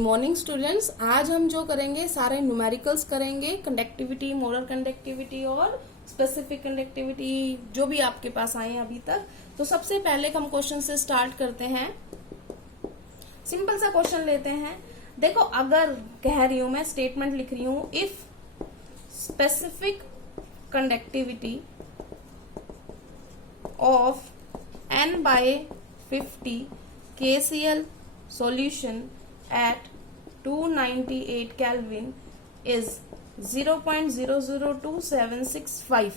Morning students, आज हम जो करेंगे सारे न्यूमेरिकल्स करेंगे, कंडक्टिविटी, मोलर कंडक्टिविटी और स्पेसिफिक कंडक्टिविटी जो भी आपके पास आए हैं अभी तक। तो सबसे पहले हम क्वेश्चन से स्टार्ट करते हैं। सिंपल सा क्वेश्चन लेते हैं। देखो, अगर कह रही हूं मैं, स्टेटमेंट लिख रही हूं, if specific conductivity of n/50 KCl solution at 298 Kelvin is 0.002765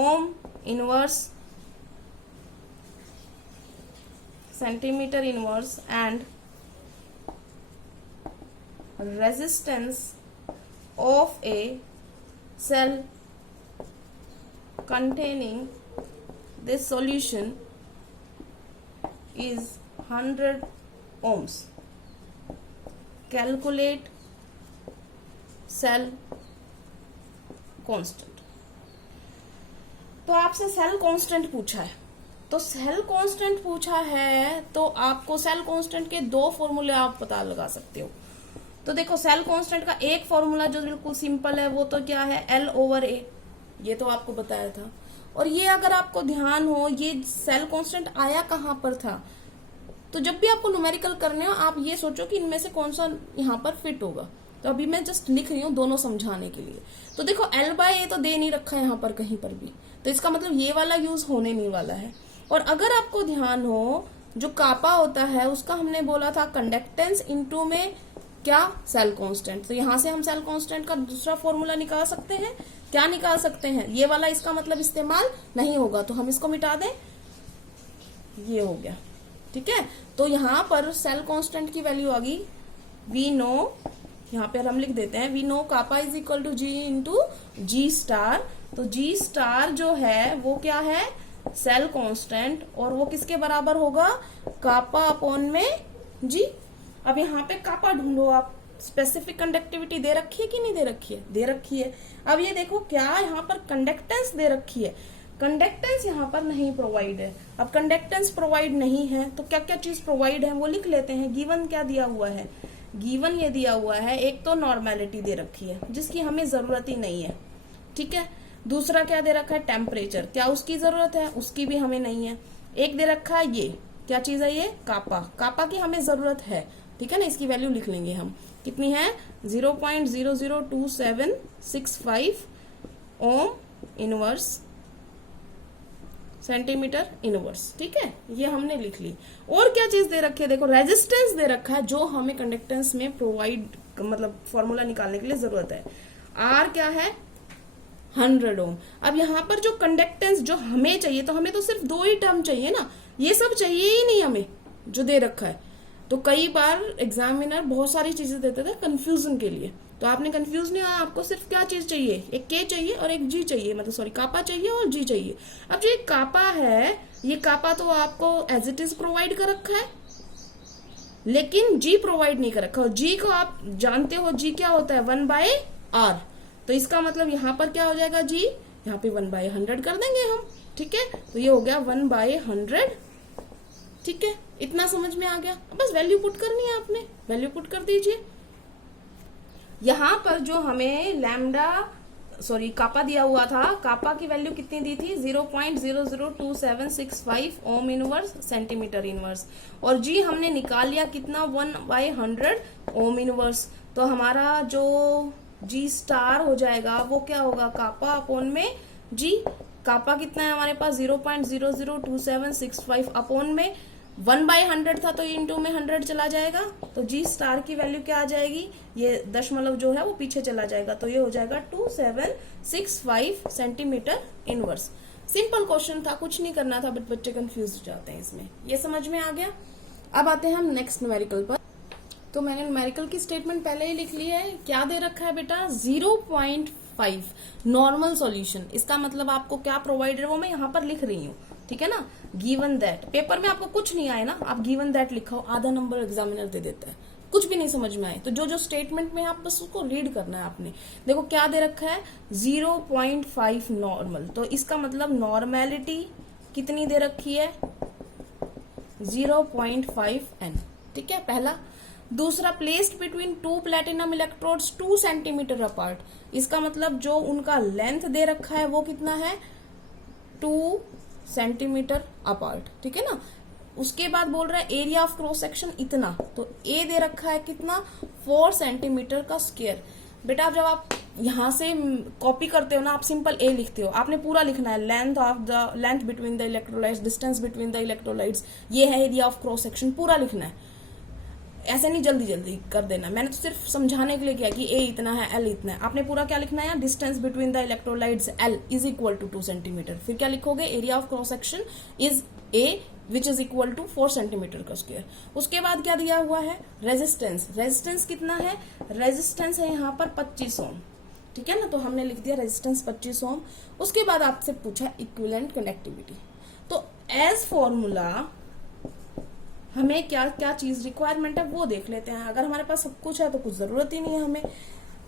ohm inverse centimeter inverse and resistance of a cell containing this solution is 100 ohms. Calculate cell constant. तो आपसे सेल कांस्टेंट पूछा है, तो सेल कांस्टेंट पूछा है तो आपको cell constant के दो फॉर्मूले आप पता लगा सकते हो। तो देखो, सेल कांस्टेंट का एक फॉर्मूला जो बिल्कुल सिंपल है वो तो क्या है, L/A, ये तो आपको बताया था। और ये अगर आपको ध्यान हो, ये सेल कांस्टेंट आया कहां पर था, तो जब भी आपको न्यूमेरिकल करने हो आप ये सोचो कि इनमें से कौन सा यहाँ पर फिट होगा। तो अभी मैं जस्ट लिख रही हूँ दोनों समझाने के लिए। तो देखो, L/A तो दे नहीं रखा है यहाँ पर कहीं पर भी, तो इसका मतलब ये वाला यूज होने नहीं वाला है। और अगर आपको ध्यान हो, जो कापा होता है उसका हमने बोला था कंडक्टेंस इनटू में क्या, सेल कांस्टेंट। तो यहाँ से हम सेल कांस्टेंट का दूसरा फॉर्मूला निकाल सकते हैं। क्या निकाल सकते हैं, ये वाला इसका मतलब इस्तेमाल नहीं होगा, तो हम इसको मिटा दें। ये हो गया, ठीक है। तो यहाँ पर सेल कांस्टेंट की वैल्यू आ गई, वी नो, यहाँ पे हम लिख देते हैं we know kappa is equal to G into G star. तो जी स्टार जो है वो क्या है, सेल कांस्टेंट, और वो किसके बराबर होगा, कापा अपॉन में जी। अब यहाँ पे कापा ढूंढो आप। स्पेसिफिक कंडक्टिविटी दे रखी है कि नहीं दे रखी है, दे रखी है। अब ये देखो, क्या यहाँ पर कंडक्टेंस दे रखी है, कंडक्टेंस यहाँ पर नहीं प्रोवाइड है। अब कंडक्टेंस प्रोवाइड नहीं है तो क्या क्या चीज प्रोवाइड है वो लिख लेते हैं। गिवन क्या दिया हुआ है, गिवन ये दिया हुआ है, एक तो नॉर्मेलिटी दे रखी है जिसकी हमें जरूरत ही नहीं है, ठीक है। दूसरा क्या दे रखा है, टेम्परेचर, क्या उसकी जरूरत है, उसकी भी हमें नहीं है। एक दे रखा है, ये क्या चीज है, ये कापा, कापा की हमें जरूरत है, ठीक है ना। इसकी वैल्यू लिख लेंगे हम, कितनी है, 0.00265 ओम इनवर्स सेंटीमीटर इनवर्स, ठीक है, ये हमने लिख ली। और क्या चीज दे रखी है, देखो रेजिस्टेंस दे रखा है जो हमें कंडक्टेंस में प्रोवाइड, मतलब फॉर्मूला निकालने के लिए जरूरत है। आर क्या है, 100 ओम। अब यहाँ पर जो कंडक्टेंस जो हमें चाहिए, तो हमें तो सिर्फ दो ही टर्म चाहिए ना, ये सब चाहिए ही नहीं हमें जो दे रखा है। तो कई बार एग्जामिनर बहुत सारी चीजें देते थे कंफ्यूजन के लिए, तो आपने कंफ्यूज नहीं होना, आपको सिर्फ क्या चीज चाहिए, एक के चाहिए और एक जी चाहिए, मतलब सॉरी कापा चाहिए और जी चाहिए। अब जो एक कापा है, ये कापा तो आपको एज इट इज प्रोवाइड कर रखा है, लेकिन जी प्रोवाइड नहीं कर रखा। और जी को आप जानते हो, जी क्या होता है, 1/r। तो इसका मतलब यहाँ पर क्या हो जाएगा, जी यहाँ पे 1/100 कर देंगे हम, ठीक है। तो ये हो गया 1/100, ठीक है। इतना समझ में आ गया। बस वैल्यू पुट करनी है आपने, वैल्यू पुट कर दीजिए। यहाँ पर जो हमें कापा दिया हुआ था, कापा की वैल्यू कितनी दी थी, 0.00275 ओम इनवर्स सेंटीमीटर इनवर्स, और जी हमने निकाल लिया कितना, 1/100 ओम इनवर्स। तो हमारा जो जी स्टार हो जाएगा वो क्या होगा, कापा अपॉन में जी। कापा कितना है हमारे पास, 0.00275 अपॉन में 1/100 था, तो इंटू में 100 चला जाएगा, तो जी स्टार की वैल्यू क्या आ जाएगी, ये दशमलव जो है वो पीछे चला जाएगा, तो ये हो जाएगा 2765 सेंटीमीटर इनवर्स। सिंपल क्वेश्चन था, कुछ नहीं करना था, बट बच्चे कंफ्यूज हो जाते हैं इसमें। ये समझ में आ गया। अब आते हैं हम नेक्स्ट न्यूमेरिकल पर। तो मैंने न्यूमेरिकल की स्टेटमेंट पहले ही लिख ली है। क्या दे रखा है बेटा, 0.5 नॉर्मल सॉल्यूशन। इसका मतलब आपको क्या प्रोवाइड है वो मैं यहाँ पर लिख रही हूँ, ठीक है ना। गिवन दैट, पेपर में आपको कुछ नहीं आए ना, आप गिवन दैट लिखो, आधा नंबर एग्जामिनर दे देता है। कुछ भी नहीं समझ में आए तो जो जो स्टेटमेंट में आप बस उसको रीड करना है आपने। देखो क्या दे रखा है 0.5 नॉर्मल, तो इसका मतलब नॉर्मेलिटी कितनी दे रखी है 0.5 n, ठीक है पहला। दूसरा placed between 2 platinum electrodes 2 centimetre apart. इसका मतलब जो उनका लेंथ दे रखा है वो कितना है, 2 सेंटीमीटर अपार्ट, ठीक है ना। उसके बाद बोल रहा है एरिया ऑफ क्रॉस सेक्शन इतना, तो ए दे रखा है कितना, 4 सेंटीमीटर का स्क्वायर। बेटा जब आप यहां से कॉपी करते हो ना, आप सिंपल ए लिखते हो, आपने पूरा लिखना है length between the electrolytes, distance between the electrolytes, ये है एरिया ऑफ क्रॉस सेक्शन, पूरा लिखना है। ऐसे नहीं जल्दी जल्दी कर देना, मैंने तो सिर्फ समझाने के लिए किया कि ए इतना है, एल इतना है। आपने पूरा क्या लिखना है, distance between the electrolytes L is equal to 2 centimetre. फिर क्या लिखोगे, area of cross section is A which is equal to 4 centimetre का स्क्वायर। उसके बाद क्या दिया हुआ है, रेजिस्टेंस। रेजिस्टेंस कितना है, रेजिस्टेंस है यहाँ पर 25 ओम, ठीक है ना, तो हमने लिख दिया रेजिस्टेंस 25 ओम। उसके बाद आपसे पूछा इक्विवेलेंट कंडक्टिविटी। तो एज फॉर्मूला हमें क्या क्या चीज रिक्वायरमेंट है वो देख लेते हैं। अगर हमारे पास सब कुछ है तो कुछ जरूरत ही नहीं है हमें।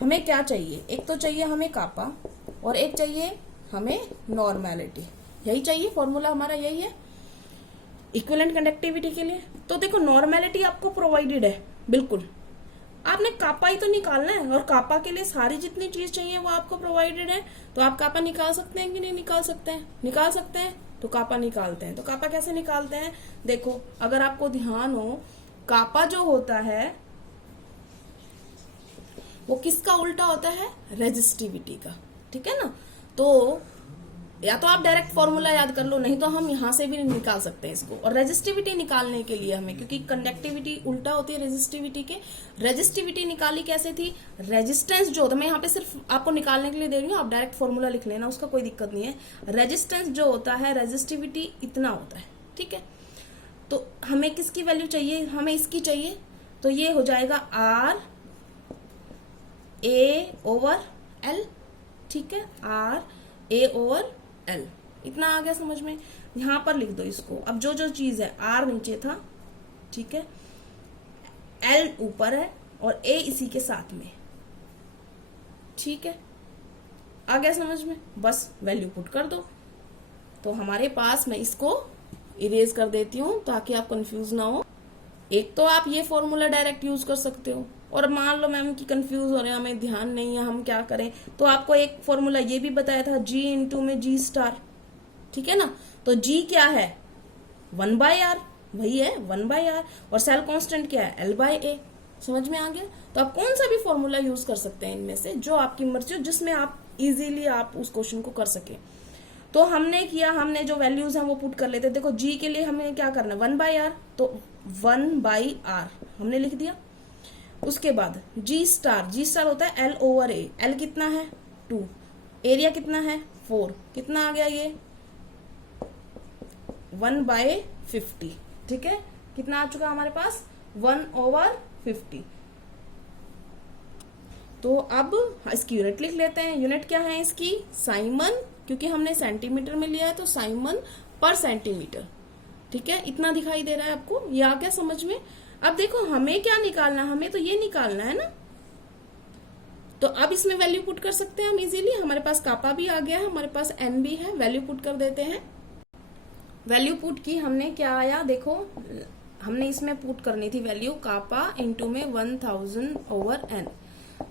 हमें क्या चाहिए, एक तो चाहिए हमें कापा और एक चाहिए हमें नॉर्मेलिटी, यही चाहिए, फॉर्मूला हमारा यही है इक्विवेलेंट कंडक्टिविटी के लिए। तो देखो नॉर्मेलिटी आपको प्रोवाइडेड है, बिल्कुल, आपने कापा ही तो निकालना है, और कापा के लिए सारी जितनी चीज चाहिए वो आपको प्रोवाइडेड है। तो आप कापा निकाल सकते हैं कि नहीं निकाल सकते हैं, निकाल सकते हैं, तो कापा निकालते हैं। तो कापा कैसे निकालते हैं, देखो अगर आपको ध्यान हो, कापा जो होता है वो किसका उल्टा होता है, रेजिस्टिविटी का, ठीक है ना। तो या तो आप डायरेक्ट फॉर्मूला याद कर लो, नहीं तो हम यहां से भी निकाल सकते हैं इसको। और रेजिस्टिविटी निकालने के लिए हमें, क्योंकि कंडक्टिविटी उल्टा होती है रेजिस्टिविटी के, रेजिस्टिविटी निकाली कैसे थी, रेजिस्टेंस जो होता है, मैं यहाँ पे सिर्फ आपको निकालने के लिए दे रही हूँ, आप डायरेक्ट फॉर्मूला लिख लेना, उसका कोई दिक्कत नहीं है। रेजिस्टेंस जो होता है, रेजिस्टिविटी इतना होता है, ठीक है। तो हमें किसकी वैल्यू चाहिए, हमें इसकी चाहिए, तो ये हो जाएगा आर ए ओवर एल, ठीक है, आर ए ओवर एल, इतना आ गया समझ में। यहां पर लिख दो इसको। अब जो जो चीज है, आर नीचे था, ठीक है, एल ऊपर है और ए इसी के साथ में, ठीक है, आ गया समझ में। बस वैल्यू पुट कर दो। तो हमारे पास, मैं इसको इरेज कर देती हूं ताकि आप कंफ्यूज ना हो। एक तो आप ये फॉर्मूला डायरेक्ट यूज कर सकते हो, और मान लो मैम की कंफ्यूज हो रहे हैं, हमें ध्यान नहीं है, हम क्या करें, तो आपको एक फॉर्मूला ये भी बताया था, G इंटू में G स्टार, ठीक है ना। तो G क्या है, 1/r, वही है 1/r, और सेल कांस्टेंट क्या है, L/A। समझ में आ गया। तो आप कौन सा भी फॉर्मूला यूज कर सकते हैं इनमें से, जो आपकी मर्जी हो, जिसमें आप इजीली आप उस क्वेश्चन को कर सके। तो हमने किया, हमने जो वैल्यूज हैं वो पुट कर लेते। देखो G के लिए हमें क्या करना है, 1/r, तो 1/r हमने लिख दिया। उसके बाद G स्टार होता है L ओवर A, L कितना है 2, एरिया कितना है 4, कितना आ गया ये 1/50, ठीक है, कितना आ चुका हमारे पास 1/50। तो अब इसकी यूनिट लिख लेते हैं। यूनिट क्या है इसकी, साइमन, क्योंकि हमने सेंटीमीटर में लिया है तो साइमन पर सेंटीमीटर, ठीक है, इतना दिखाई दे रहा है आपको, ये आ गया समझ में। अब देखो हमें क्या निकालना है, हमें तो ये निकालना है ना। तो अब इसमें वैल्यू पुट कर सकते हैं हम इजीली, हमारे पास कापा भी आ गया है, हमारे पास एन भी है, वैल्यू पुट कर देते हैं। वैल्यू पुट की हमने, क्या आया देखो, हमने इसमें पुट करनी थी वैल्यू कापा इंटू में 1000 ओवर एन।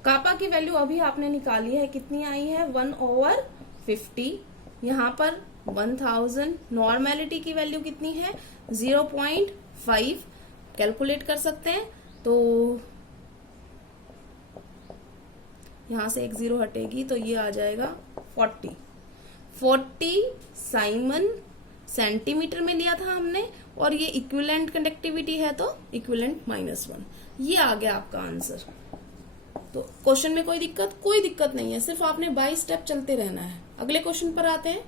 कापा की वैल्यू अभी आपने निकाली है, कितनी आई है 1/50, यहाँ पर 1000। नॉर्मेलिटी की वैल्यू कितनी है 0.5, कैलकुलेट कर सकते हैं। तो यहां से एक 0 हटेगी तो ये आ जाएगा 40 साइमन सेंटीमीटर में लिया था हमने, और ये इक्विवेलेंट कंडक्टिविटी है तो इक्विवेलेंट -1, ये आ गया आपका आंसर। तो क्वेश्चन में कोई दिक्कत नहीं है, सिर्फ आपने बाय स्टेप चलते रहना है। अगले क्वेश्चन पर आते हैं।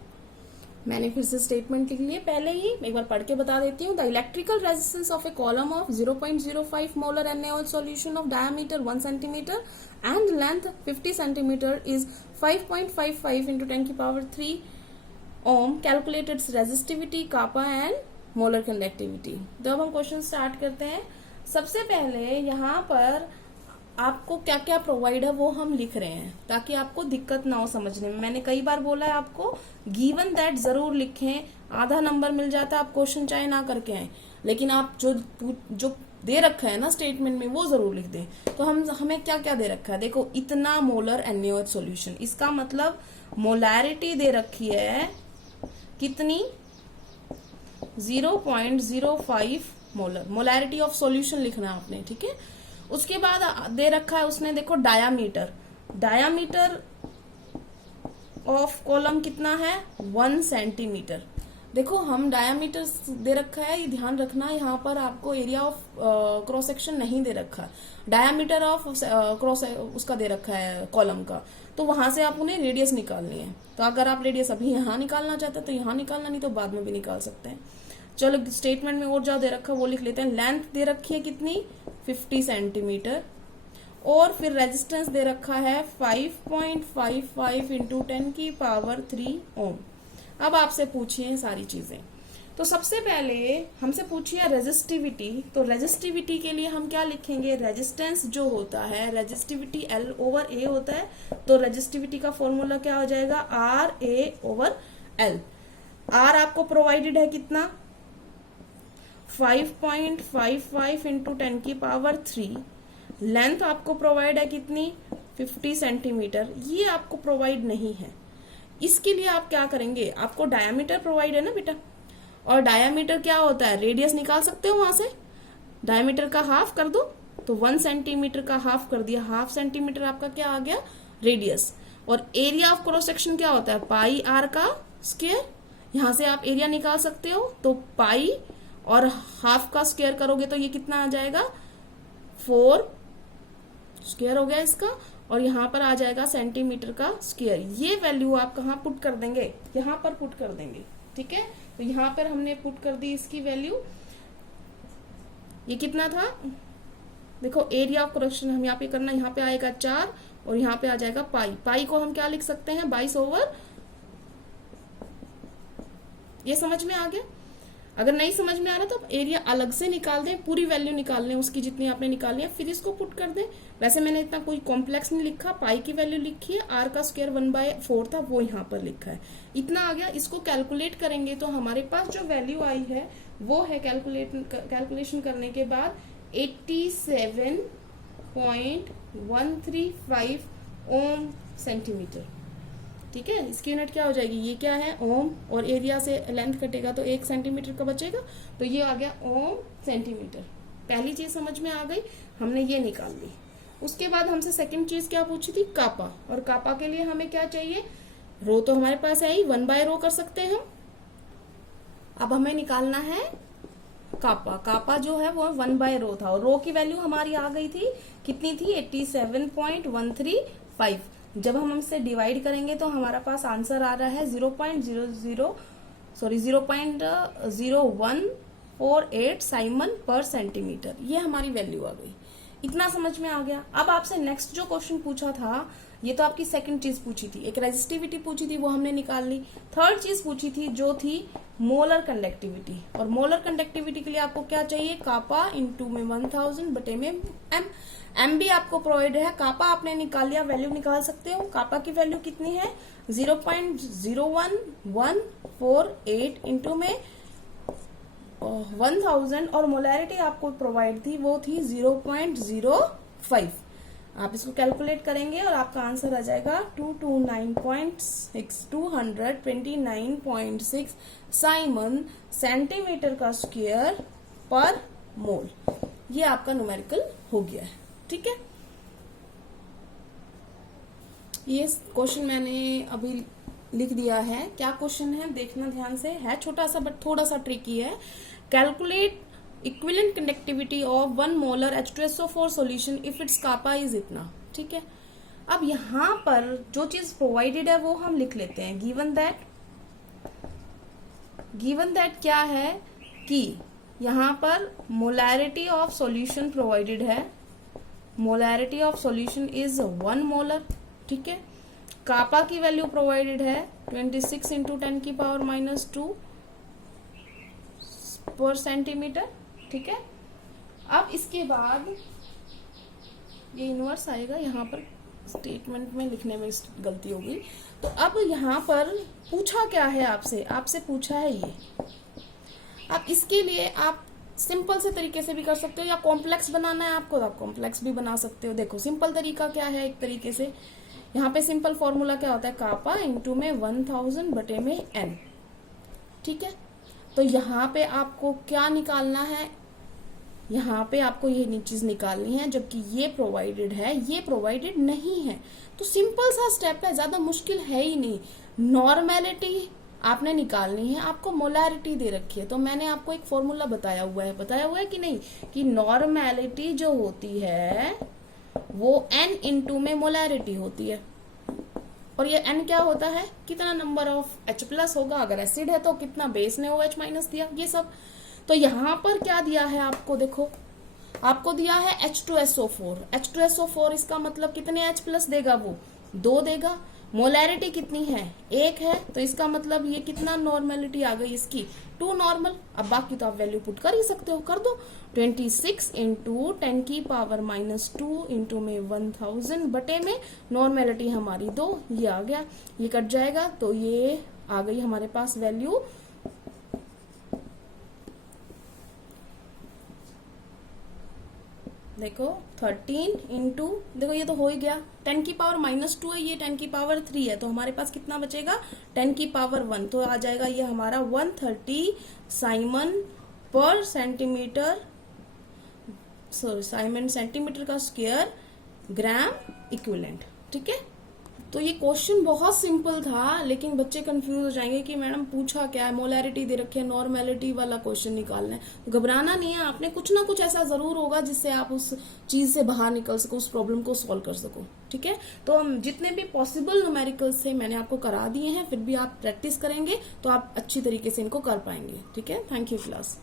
मैंने फिर से स्टेटमेंट लिख लिए पहले ही, एक बार पढ़ के बता देती हूँ। The electrical resistance of a column of 0.05 molar NaOH solution of diameter 1 centimetre and length 50 centimetre is 5.55 into 10⁻³ ohm. Calculate its resistivity, kappa and molar conductivity. तो अब हम क्वेश्चन स्टार्ट करते हैं। सबसे पहले यहाँ पर आपको क्या क्या प्रोवाइड है वो हम लिख रहे हैं, ताकि आपको दिक्कत ना हो समझने में। मैंने कई बार बोला है आपको गिवन दैट जरूर लिखें, आधा नंबर मिल जाता है, आप क्वेश्चन चाहे ना करके आए, लेकिन आप जो दे रखा है ना स्टेटमेंट में वो जरूर लिख दें। तो हमें क्या क्या दे रखा है, देखो इतना मोलर NaOH सॉल्यूशन, इसका मतलब मोलैरिटी दे रखी है कितनी, 0.05 मोलर, मोलैरिटी ऑफ सॉल्यूशन लिखना है आपने, ठीक है। उसके बाद दे रखा है उसने, देखो डायामीटर, डायामीटर ऑफ कॉलम कितना है 1 सेंटीमीटर। देखो हम डायामीटर दे रखा है, ये ध्यान रखना, यहाँ पर आपको एरिया ऑफ क्रॉस सेक्शन नहीं दे रखा, डायामीटर ऑफ क्रॉस उसका दे रखा है कॉलम का, तो वहां से आप उन्हें रेडियस निकालनी है। तो अगर आप रेडियस अभी यहाँ निकालना चाहते हैं तो यहाँ निकालना, नहीं तो बाद में भी निकाल सकते हैं। चलो स्टेटमेंट में और जो दे रखा है वो लिख लेते हैं। लेंथ दे रखी है कितनी 50 सेंटीमीटर, और फिर रेजिस्टेंस दे रखा है 5.55 इंटू 10 की पावर 3 ओम। अब आपसे पूछिए सारी चीजें, तो सबसे पहले हमसे पूछिए रेजिस्टिविटी, तो रेजिस्टिविटी के लिए हम क्या लिखेंगे, रेजिस्टेंस जो होता है, रेजिस्टिविटी L/A होता है, तो रेजिस्टिविटी का फॉर्मूला क्या हो जाएगा RA/L। R आपको प्रोवाइडेड है कितना 5.55 इंटू 10 की पावर 3, लेंथ आपको प्रोवाइड है कितनी 50 सेंटीमीटर, ये आपको प्रोवाइड नहीं है। इसके लिए आप क्या करेंगे, आपको डायामीटर प्रोवाइड है ना बेटा, और डायामीटर क्या होता है, रेडियस निकाल सकते हो वहां से, डायामीटर का हाफ कर दो, तो 1 सेंटीमीटर का हाफ कर दिया, हाफ सेंटीमीटर आपका क्या आ गया रेडियस। और एरिया ऑफ क्रॉस सेक्शन क्या होता है पाई r का स्क्वायर, यहां से आप एरिया निकाल सकते हो, तो पाई और हाफ का स्क्वायर करोगे तो ये कितना आ जाएगा 4 स्क्वायर हो गया इसका, और यहाँ पर आ जाएगा सेंटीमीटर का स्क्वायर। ये वैल्यू आप कहाँ पुट कर देंगे, यहाँ पर पुट कर देंगे, ठीक है। तो यहाँ पर हमने पुट कर दी इसकी वैल्यू, ये कितना था, देखो एरिया ऑफ करेक्शन हम यहाँ पे करना, यहाँ पे आएगा 4 और यहाँ पे आ जाएगा पाई, पाई को हम क्या लिख सकते हैं 22/, ये समझ में आ गया। अगर नहीं समझ में आ रहा तो आप एरिया अलग से निकाल दें, पूरी वैल्यू निकाल लें उसकी जितनी आपने निकाली है, फिर इसको पुट कर दें। वैसे मैंने इतना कोई कॉम्प्लेक्स नहीं लिखा, पाई की वैल्यू लिखी है, r का स्क्वायर 1/4 था वो यहाँ पर लिखा है, इतना आ गया। इसको कैलकुलेट करेंगे तो हमारे पास जो वैल्यू आई है वो है कैलकुलेशन करने के बाद 87.135 ओम सेंटीमीटर, ठीक है। इसकी यूनिट क्या हो जाएगी, ये क्या है ओम, और एरिया से लेंथ कटेगा तो 1 सेंटीमीटर का बचेगा, तो ये आ गया ओम सेंटीमीटर। पहली चीज समझ में आ गई, हमने ये निकाल ली। उसके बाद हमसे सेकंड चीज क्या पूछी थी कापा, और कापा के लिए हमें क्या चाहिए, रो तो हमारे पास है ही, 1/रो कर सकते हैं हम। अब हमें निकालना है कापा, कापा जो है वो 1/रो था, और रो की वैल्यू हमारी आ गई थी कितनी थी 87.135। जब हम हमसे डिवाइड करेंगे तो हमारा पास आंसर आ रहा है 0.0148 साइमन पर सेंटीमीटर, ये हमारी वैल्यू आ गई। इतना समझ में आ गया। अब आपसे नेक्स्ट जो क्वेश्चन पूछा था, ये तो आपकी सेकंड चीज पूछी थी, एक रेजिस्टिविटी पूछी थी वो हमने निकाल ली। थर्ड चीज पूछी थी जो थी मोलर कंडक्टिविटी, और मोलर कंडक्टिविटी के लिए आपको क्या चाहिए कापा इंटू में 1000 बटे में एम, एम भी आपको प्रोवाइड है। कापा आपने निकाल लिया, वैल्यू निकाल सकते हो, कापा की वैल्यू कितनी है 0.01148 इंटू में 1000, और मोलैरिटी आपको प्रोवाइड थी वो थी 0.05। आप इसको कैलकुलेट करेंगे और आपका आंसर आ जाएगा 229.6 साइमन सेंटीमीटर का स्क्वायर पर मोल। ये आपका न्यूमेरिकल हो गया है, ठीक है। ये क्वेश्चन मैंने अभी लिख दिया है। क्या क्वेश्चन है देखना ध्यान से, है छोटा सा बट थोड़ा सा ट्रिकी है। Calculate equivalent conductivity of 1 molar H2SO4 solution if its kappa is इतना, ठीक है। अब यहाँ पर जो चीज प्रोवाइडेड है वो हम लिख लेते हैं। गिवन दैट क्या है कि यहाँ पर मोलैरिटी ऑफ सॉल्यूशन प्रोवाइडेड है, molarity of solution is 1 molar, ठीक है। कापा की वैल्यू प्रोवाइडेड है 26 इंटू 10 की पावर -2 पर सेंटीमीटर, ठीक है। अब इसके बाद ये इनवर्स आएगा, यहाँ पर स्टेटमेंट में लिखने में गलती होगी। तो अब यहाँ पर पूछा क्या है आपसे, आपसे पूछा है ये। अब इसके लिए आप सिंपल से तरीके से भी कर सकते हो, या कॉम्प्लेक्स बनाना है आपको तो आप कॉम्प्लेक्स भी बना सकते हो। देखो सिंपल तरीका क्या है, एक तरीके से यहाँ पे सिंपल फॉर्मूला क्या होता है, कापा इंटू में 1000 बटे में n। ठीक है, तो यहाँ पे आपको क्या निकालना है, यहाँ पे आपको ये चीज निकालनी है, जबकि ये प्रोवाइडेड है, ये प्रोवाइडेड नहीं है। तो सिंपल सा स्टेप है, ज्यादा मुश्किल है ही नहीं। नॉर्मेलिटी आपने निकालनी है, आपको मोलैरिटी दे रखी है, तो मैंने आपको एक फॉर्मूला बताया हुआ है कि नहीं, कि नॉर्मेलिटी जो होती है वो n इंटू में मोलैरिटी होती है। और ये n क्या होता है, कितना नंबर ऑफ H प्लस होगा, अगर एसिड है तो कितना बेस ने OH माइनस दिया, ये सब। तो यहाँ पर क्या दिया है आपको, देखो आपको दिया है H2SO4। H2SO4 इसका मतलब कितने H प्लस देगा, वो 2 देगा। मोलैरिटी कितनी है, 1 है, तो इसका मतलब ये कितना नॉर्मेलिटी आ गई इसकी, 2 नॉर्मल। अब बाकी तो आप वैल्यू पुट कर ही सकते हो, कर दो। 26 इंटू 10 की पावर -2 इंटू में 1000 बटे में नॉर्मेलिटी हमारी 2, ये आ गया, ये कट जाएगा, तो ये आ गई हमारे पास वैल्यू। देखो 13 इंटू, देखो ये तो हो ही गया, 10 की पावर -2 है, ये 10 की पावर 3 है, तो हमारे पास कितना बचेगा, 10 की पावर 1, तो आ जाएगा ये हमारा 130 साइमन पर सेंटीमीटर, सॉरी साइमन सेंटीमीटर का स्क्वायर ग्राम इक्विवेलेंट। ठीक है, तो ये क्वेश्चन बहुत सिंपल था, लेकिन बच्चे कंफ्यूज हो जाएंगे कि मैडम पूछा क्या है, मोलैरिटी दे रखी है, नॉर्मेलिटी वाला क्वेश्चन निकालना है। तो घबराना नहीं है, आपने कुछ ना कुछ ऐसा जरूर होगा जिससे आप उस चीज से बाहर निकल सको, उस प्रॉब्लम को सॉल्व कर सको। ठीक है, तो हम जितने भी पॉसिबल न्यूमेरिकल्स थे मैंने आपको करा दिए हैं, फिर भी आप प्रैक्टिस करेंगे तो आप अच्छी तरीके से इनको कर पाएंगे। ठीक है, थैंक यू क्लास।